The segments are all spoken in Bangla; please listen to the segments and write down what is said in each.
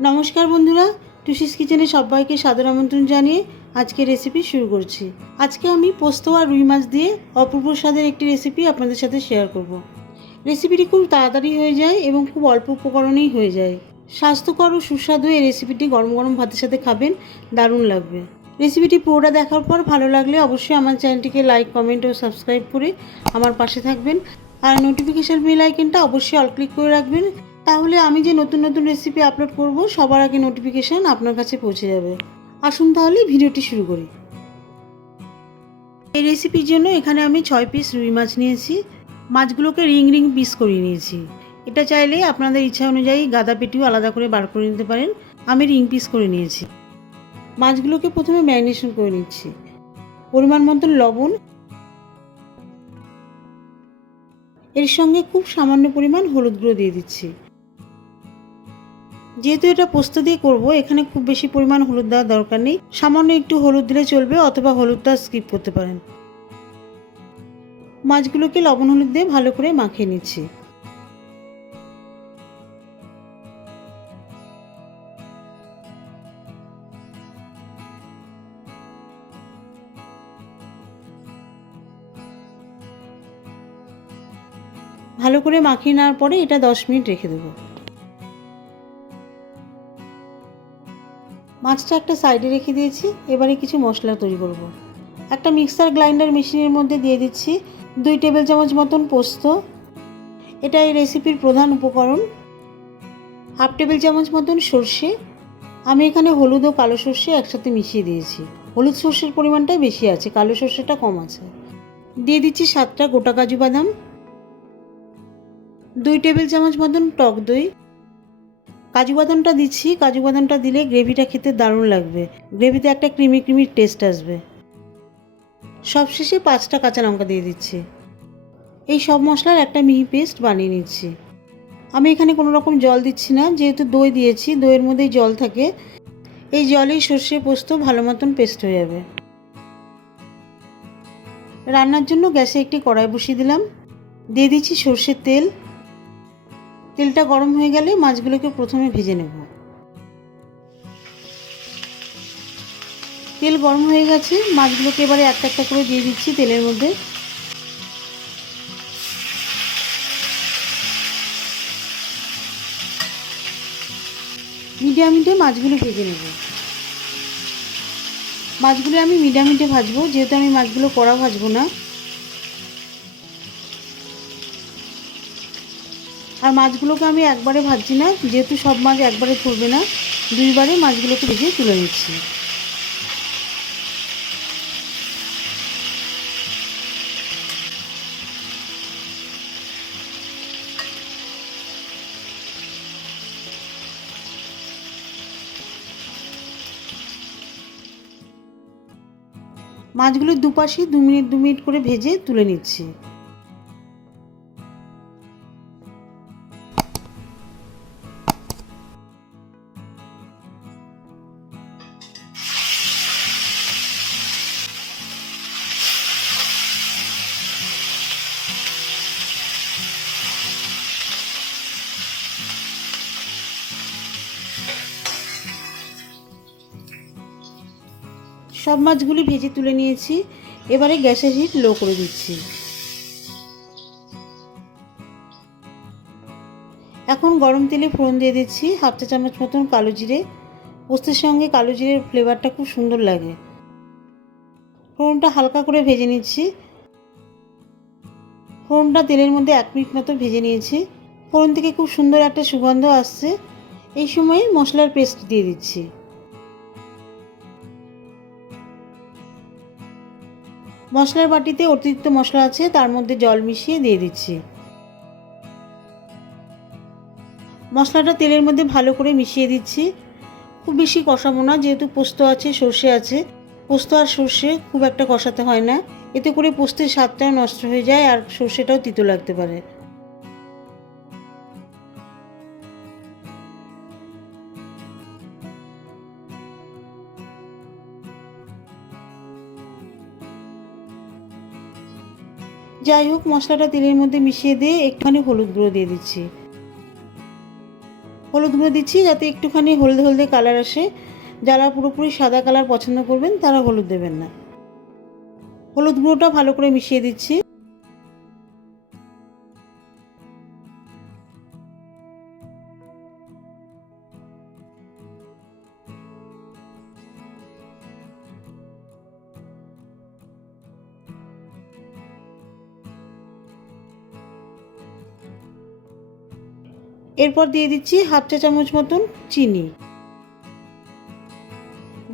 নমস্কার বন্ধুরা, টুসিস কিচেনে সবাইকে সাদর আমন্ত্রণ জানিয়ে আজকে রেসিপি শুরু করছি। আজকে আমি পোস্ত আর রুই মাছ দিয়ে অপূর্ব স্বাদের একটি রেসিপি আপনাদের সাথে শেয়ার করব। রেসিপিটি খুব তাড়াতাড়ি হয়ে যায় এবং খুব অল্প উপকরণেই হয়ে যায়। স্বাস্থ্যকর ও সুস্বাদু এই রেসিপিটি গরম গরম ভাতের সাথে খাবেন, দারুণ লাগবে। রেসিপিটি পুরোটা দেখার পর ভালো লাগলে অবশ্যই আমার চ্যানেলটিকে লাইক কমেন্ট ও সাবস্ক্রাইব করে আমার পাশে থাকবেন। আর নোটিফিকেশান বেল আইকনটা অবশ্যই অল ক্লিক করে রাখবেন। তাহলে আমি যে নতুন নতুন রেসিপি আপলোড করব, সবার আগে নোটিফিকেশান আপনার কাছে পৌঁছে যাবে। আসুন তাহলে ভিডিওটি শুরু করি। এই রেসিপির জন্য এখানে আমি ছয় পিস রুই মাছ নিয়েছি। মাছগুলোকে রিং রিং পিস করিয়ে নিয়েছি। এটা চাইলে আপনাদের ইচ্ছা অনুযায়ী গাদা পেটিও আলাদা করে বার করে নিতে পারেন। আমি রিং পিস করে নিয়েছি। মাছগুলোকে প্রথমে ম্যারিনেশন করে নিচ্ছি। পরিমাণ মতো লবণ। এর সঙ্গে খুব সামান্য পরিমাণ হলুদ গুঁড়ো দিয়ে দিচ্ছি। যেহেতু এটা পোস্ত দিয়ে করব, এখানে খুব বেশি পরিমাণ হলুদ দেওয়ার দরকার নেই। সামান্য একটু হলুদ দিলে চলবে, অথবা হলুদটা স্কিপ করতে পারেন। মাছগুলোকে লবণ হলুদ দিয়ে ভালো করে মাখিয়ে নিচ্ছি। ভালো করে মাখিয়ে নেওয়ার পরে এটা দশ মিনিট রেখে দেবো। মাছটা একটা সাইডে রেখে দিয়েছি, এবারে কিছু মশলা তৈরি করব। একটা মিক্সার গ্রাইন্ডার মেশিনের মধ্যে দিয়ে দিচ্ছি দুই টেবিল চামচ মতন পোস্ত। এটা এই রেসিপির প্রধান উপকরণ। হাফ টেবিল চামচ মতন সর্ষে। আমি এখানে হলুদ ও কালো সর্ষে একসাথে মিশিয়ে দিয়েছি। হলুদ সর্ষের পরিমাণটাই বেশি আছে, কালো সর্ষেটা কম আছে। দিয়ে দিচ্ছি সাতটা গোটা কাজু বাদাম। দুই টেবিল চামচ মতন টক দই। কাজু বাদামটা দিচ্ছি, কাজু বাদামটা দিলে গ্রেভিটা খেতে দারুণ লাগবে। গ্রেভিতে একটা ক্রিমি ক্রিমি টেস্ট আসবে। সবশেষে পাঁচটা কাঁচা লঙ্কা দিয়ে দিচ্ছি। এই সব মশলার একটা মিহি পেস্ট বানিয়ে নিচ্ছি। আমি এখানে কোনো রকম জল দিচ্ছি না, যেহেতু দই দিয়েছি, দইয়ের মধ্যেই জল থাকে। এই জলেই সর্ষে পোস্ত ভালো মতন পেস্ট হয়ে যাবে। রান্নার জন্য গ্যাসে একটি কড়াই বসিয়ে দিলাম। দিয়ে দিচ্ছি সর্ষের তেল। তেলটা গরম হয়ে গেলে মাছগুলোকে প্রথমে ভেজে নেব। তেল গরম হয়ে গেছে, মাছগুলোকে এবারে একটা একটা করে দিয়ে দিচ্ছি তেলের মধ্যে। মিডিয়াম হিটে মাছগুলো ভেজে নেব। মাছগুলো আমি মিডিয়াম হিটে ভাজবো, যেহেতু আমি মাছগুলো কড়া ভাজবো না। মাছগুলোকে আমি একবারে ভাজছি না, যেহেতু সব মাছ একবারে ধরবে না, দুইবারে মাছগুলোকে ভেজে তুলে নিচ্ছি। মাছগুলোর দুপাশে দু মিনিট দু মিনিট করে ভেজে তুলে নিচ্ছি। সব মাছগুলি ভেজে তুলে নিয়েছি। এবারে গ্যাসের হিট লো করে দিচ্ছি। এখন গরম তেলে ফোড়ন দিয়ে দিচ্ছি হাফ চা চামচ মতন কালো জিরে। পোস্তের সঙ্গে কালো জিরের ফ্লেভারটা খুব সুন্দর লাগে। ফোড়নটা হালকা করে ভেজে নিচ্ছি। ফোড়নটা তেলের মধ্যে এক মিনিট মতো ভেজে নিয়েছি। ফোড়ন থেকে খুব সুন্দর একটা সুগন্ধ আসছে। এই সময় মশলার পেস্ট দিয়ে দিচ্ছি। মশলার বাটিতে অতিরিক্ত মশলা আছে, তার মধ্যে জল মিশিয়ে দিয়ে দিচ্ছি। মশলাটা তেলের মধ্যে ভালো করে মিশিয়ে দিচ্ছি। খুব বেশি কষাবো না, যেহেতু পোস্ত আছে, সর্ষে আছে। পোস্ত আর সর্ষে খুব একটা কষাতে হয় না। এতে করে পোস্তের স্বাদটাও নষ্ট হয়ে যায় আর সর্ষেটাও তিতো লাগতে পারে। যাই হোক, মশলাটা তেলের মধ্যে মিশিয়ে দিয়ে একটুখানি হলুদ গুঁড়ো দিয়ে দিচ্ছি। হলুদ গুঁড়ো দিচ্ছি যাতে একটুখানি হলদে হলদে কালার আসে। যারা পুরোপুরি সাদা কালার পছন্দ করবেন, তারা হলুদ দেবেন না। হলুদ গুঁড়োটা ভালো করে মিশিয়ে দিচ্ছি। এরপর দিয়ে দিচ্ছি হাফ চা চামচ মতন চিনি।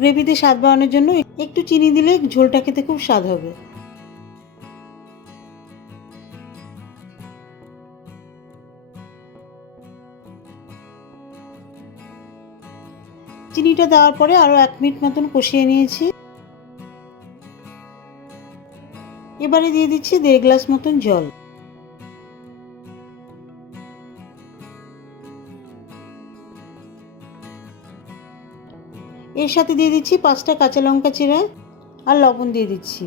গ্রেভিতে স্বাদ বাড়ানোর জন্য একটু চিনি দিলে ঝোলটা খেতে খুব স্বাদ হবে। চিনিটা দেওয়ার পরে আরও এক মিনিট মতন কষিয়ে নিয়েছি। এবারে দিয়ে দিচ্ছি দেড় গ্লাস মতন জল। এর সাথে দিয়ে দিচ্ছি পাঁচটা কাঁচা লঙ্কা চিরা আর লবণ দিয়ে দিচ্ছি।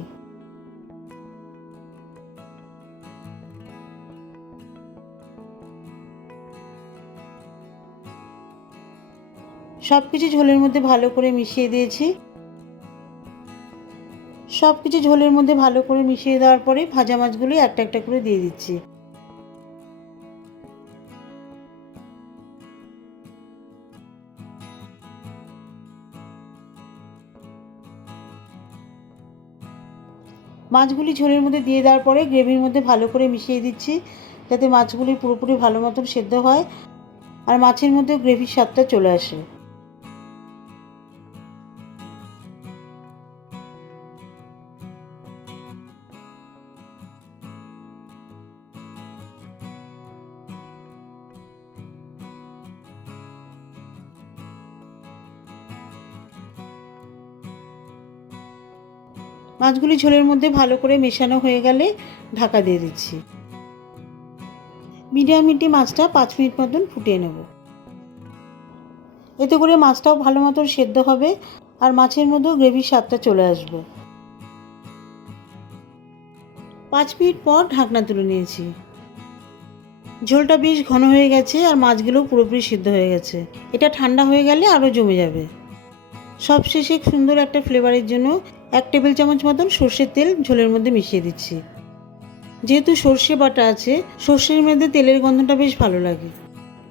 সব কিছু ঝোলের মধ্যে ভালো করে মিশিয়ে দিয়েছি। সব কিছু ঝোলের মধ্যে ভালো করে মিশিয়ে দেওয়ার পরে ভাজা মাছগুলো একটা একটা করে দিয়ে দিচ্ছি। মাছগুলি ঝোলের মধ্যে দিয়ে দেওয়ার পরে গ্রেভির মধ্যে ভালো করে মিশিয়ে দিচ্ছি, যাতে মাছগুলি পুরোপুরি ভালো মতন সেদ্ধ হয় আর মাছের মধ্যেও গ্রেভির স্বাদটা চলে আসে। মাছগুলি ঝোলের মধ্যে ভালো করে মেশানো হয়ে গেলে ঢাকা দিয়ে দিচ্ছি। মিডিয়াম হিটে মাছটা পাঁচ মিনিট মতন ফুটিয়ে নেব। এতে করে মাছটাও ভালো মতন সেদ্ধ হবে আর মাছের মধ্যেও গ্রেভির স্বাদটা চলে আসবে। পাঁচ মিনিট পর ঢাকনা তুলে নিয়েছি। ঝোলটা বেশ ঘন হয়ে গেছে আর মাছগুলোও পুরোপুরি সিদ্ধ হয়ে গেছে। এটা ঠান্ডা হয়ে গেলে আরও জমে যাবে। সবশেষে সুন্দর একটা ফ্লেভারের জন্য এক টেবিল চামচ মতন সর্ষের তেল ঝোলের মধ্যে মিশিয়ে দিচ্ছি। যেহেতু সর্ষে বাটা আছে, সর্ষের মধ্যে তেলের গন্ধটা বেশ ভালো লাগে।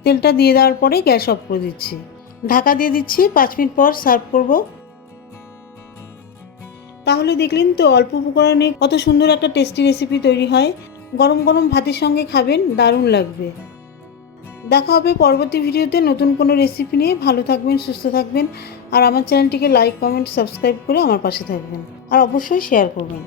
তেলটা দিয়ে দেওয়ার পরে গ্যাস অফ করে দিচ্ছি। ঢাকা দিয়ে দিচ্ছি পাঁচ মিনিট পর সার্ভ করব। তাহলে দেখলেন তো অল্প উপকরণে কত সুন্দর একটা টেস্টি রেসিপি তৈরি হয়। গরম গরম ভাতের সঙ্গে খাবেন, দারুণ লাগবে। দেখা হবে পরবর্তী ভিডিওতে নতুন কোনো রেসিপি নিয়ে। ভালো থাকবেন, সুস্থ থাকবেন। আর আমার চ্যানেলটিকে লাইক কমেন্ট সাবস্ক্রাইব করে আমার পাশে থাকবেন। আর অবশ্যই শেয়ার করবেন।